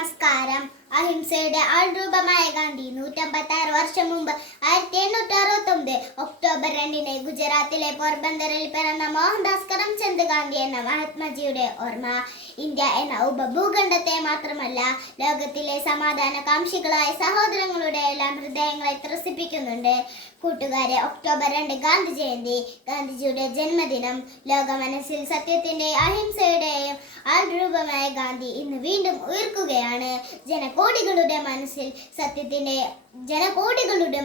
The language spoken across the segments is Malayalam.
നമസ്കാരം. അഹിംസയുടെ ആൾരൂപമായ ഗാന്ധി 156 വർഷം മുമ്പ് 1869 ഒക്ടോബർ 2 ഗുജറാത്തിലെ പോർബന്തറിൽ പിറന്ന മോഹൻദാസ് കരംചന്ദ് ഗാന്ധി എന്ന മഹാത്മജിയുടെ ഓർമ്മ ഇന്ത്യ എന്ന ഉപഭൂഖണ്ഡത്തെ മാത്രമല്ല ലോകത്തിലെ സമാധാനകാംക്ഷികളായ സഹോദരങ്ങളുടെ എല്ലാം ഹൃദയങ്ങളെ ത്രസിപ്പിക്കുന്നുണ്ട്. കൂട്ടുകാരെ, ഒക്ടോബർ 2 ഗാന്ധി ജയന്തി, ഗാന്ധിജിയുടെ ജന്മദിനം. ലോക മനസ്സിൽ സത്യത്തിന്റെയും അഹിംസയുടെയും ആൾരൂപമായ ഗാന്ധി ഇന്ന് വീണ്ടും ഉയർക്കുകയാണ്. ജനകോടികളുടെ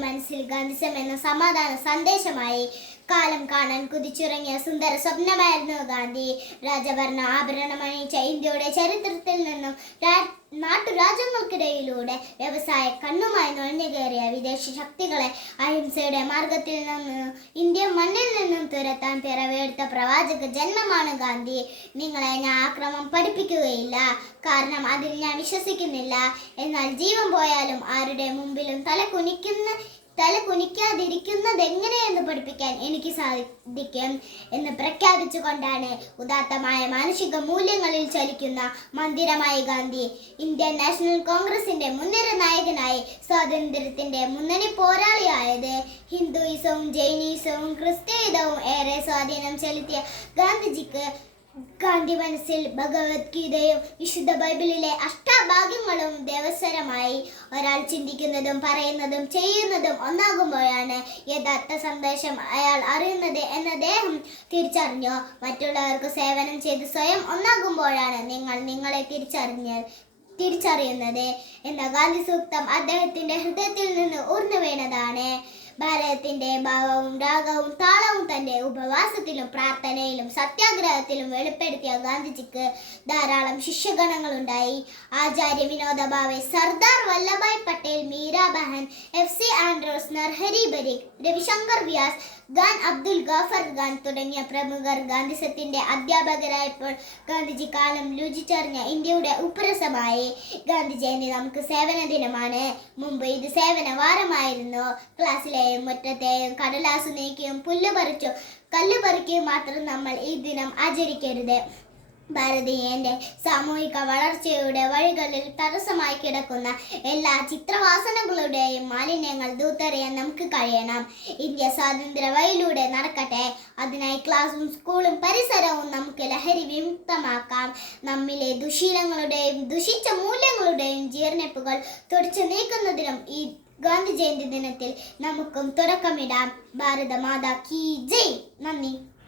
മനസ്സിൽ ഗാന്ധിസം എന്ന സമാധാന സന്ദേശമായി കാലം കാണാൻ കുതിച്ചിറങ്ങിയ സുന്ദര സ്വപ്നമായിരുന്നു ഗാന്ധി. രാജഭരണ ആഭരണമണിയിച്ച ഇന്ത്യയുടെ ചരിത്രത്തിൽ നിന്നും നാട്ടുരാജ്യങ്ങൾക്കിടയിലൂടെ വ്യവസായ കണ്ണുമായി നുഴഞ്ഞുകയറിയ വിദേശ ശക്തികളെ അഹിംസയുടെ മാർഗത്തിൽ നിന്നും ഇന്ത്യ മണ്ണിൽ നിന്നും തുരത്താൻ പിറവിയെടുത്ത പ്രവാചക ജന്മമാണ് ഗാന്ധി. നിങ്ങളെ ഞാൻ ആക്രമം പഠിപ്പിക്കുകയില്ല, കാരണം അതിൽ ഞാൻ വിശ്വസിക്കുന്നില്ല. എന്നാൽ ജീവൻ പോയാലും ആരുടെ മുമ്പിലും തല കുനിക്കാതിരിക്കുന്നത് എങ്ങനെയെന്ന് പഠിപ്പിക്കാൻ എനിക്ക് സാധിക്കും എന്ന് പ്രഖ്യാപിച്ചുകൊണ്ടാണ് ഉദാത്തമായ മാനുഷിക മൂല്യങ്ങളിൽ ചലിക്കുന്ന മന്ദിരമായി ഗാന്ധി ഇന്ത്യൻ നാഷണൽ കോൺഗ്രസിന്റെ മുൻനിര നായകനായി സ്വാതന്ത്ര്യത്തിന്റെ മുന്നണി പോരാളിയായത്. ഹിന്ദുയിസവും ജൈനിസവും ക്രിസ്ത്യതവും ഏറെ സ്വാധീനം ചെലുത്തിയ ഗാന്ധിജിക്ക് ഗാന്ധി മനസ്സിൽ ഭഗവത്ഗീതയും വിശുദ്ധ ബൈബിളിലെ അഷ്ടാഭാഗ്യങ്ങളും ദേവസ്വരമായി. ഒരാൾ ചിന്തിക്കുന്നതും പറയുന്നതും ചെയ്യുന്നതും ഒന്നാകുമ്പോഴാണ് യഥാർത്ഥ സന്ദേശം അയാൾ അറിയുന്നത് എന്ന് അദ്ദേഹം തിരിച്ചറിഞ്ഞു. മറ്റുള്ളവർക്ക് സേവനം ചെയ്ത് സ്വയം ഒന്നാകുമ്പോഴാണ് നിങ്ങൾ നിങ്ങളെ തിരിച്ചറിയുന്നത് എന്ന ഗാന്ധി സൂക്തം അദ്ദേഹത്തിന്റെ ഹൃദയത്തിൽ നിന്ന് ഊർന്നു വീണതാണ്. ഭാരതത്തിന്റെ ഭാവവും രാഗവും താളവും തന്റെ ഉപവാസത്തിലും പ്രാർത്ഥനയിലും സത്യാഗ്രഹത്തിലും വെളിപ്പെടുത്തിയ ഗാന്ധിജിക്ക് ധാരാളം ശിഷ്യഗണങ്ങളുണ്ടായി. ആചാര്യ വിനോദ ഭാവെ, സർദാർ വല്ലഭായ് പട്ടേൽ, മീരാ ബഹൻ, FC ആൻഡ്രോസ്, നർഹരി പരീഖ്, രവിശങ്കർ വ്യാസ്, ഖാൻ അബ്ദുൽ ഗാഫർ ഖാൻ തുടങ്ങിയ പ്രമുഖർ ഗാന്ധിസത്തിന്റെ അധ്യാപകരായപ്പോൾ ഗാന്ധിജി കാലം രുചിച്ചറിഞ്ഞ ഇന്ത്യയുടെ ഉപ്പരസമായി. ഗാന്ധി ജയന്തി നമുക്ക് സേവന ദിനമാണ്. മുമ്പ് ഇത് സേവന വാരമായിരുന്നു. ക്ലാസ്സിലെയും മുറ്റത്തെയും കടലാസു നീക്കിയും പുല്ല് പറിച്ചും കല്ല് പറിക്കുകയും മാത്രം നമ്മൾ ഈ ദിനം ആചരിക്കരുത്. ഭാരതീയന്റെ സാമൂഹിക വളർച്ചയുടെ വഴികളിൽ തടസ്സമായി കിടക്കുന്ന എല്ലാ ചിത്രവാസനകളുടെയും മാലിന്യങ്ങൾ ദൂത്തെറിയാൻ നമുക്ക് കഴിയണം. ഇന്ത്യ സ്വാതന്ത്ര്യ വഴിയിലൂടെ നടക്കട്ടെ. അതിനായി ക്ലാസ്സും സ്കൂളും പരിസരവും നമുക്ക് ലഹരി വിമുക്തമാക്കാം. നമ്മിലെ ദുശീലങ്ങളുടെയും ദുഷിച്ച മൂല്യങ്ങളുടെയും ജീർണിപ്പുകൾ തുടച്ചു നീക്കുന്നതിനും ഈ ഗാന്ധി ജയന്തി ദിനത്തിൽ നമുക്കും തുടക്കമിടാം. ഭാരത മാതാ കീ ജയ്. നന്ദി.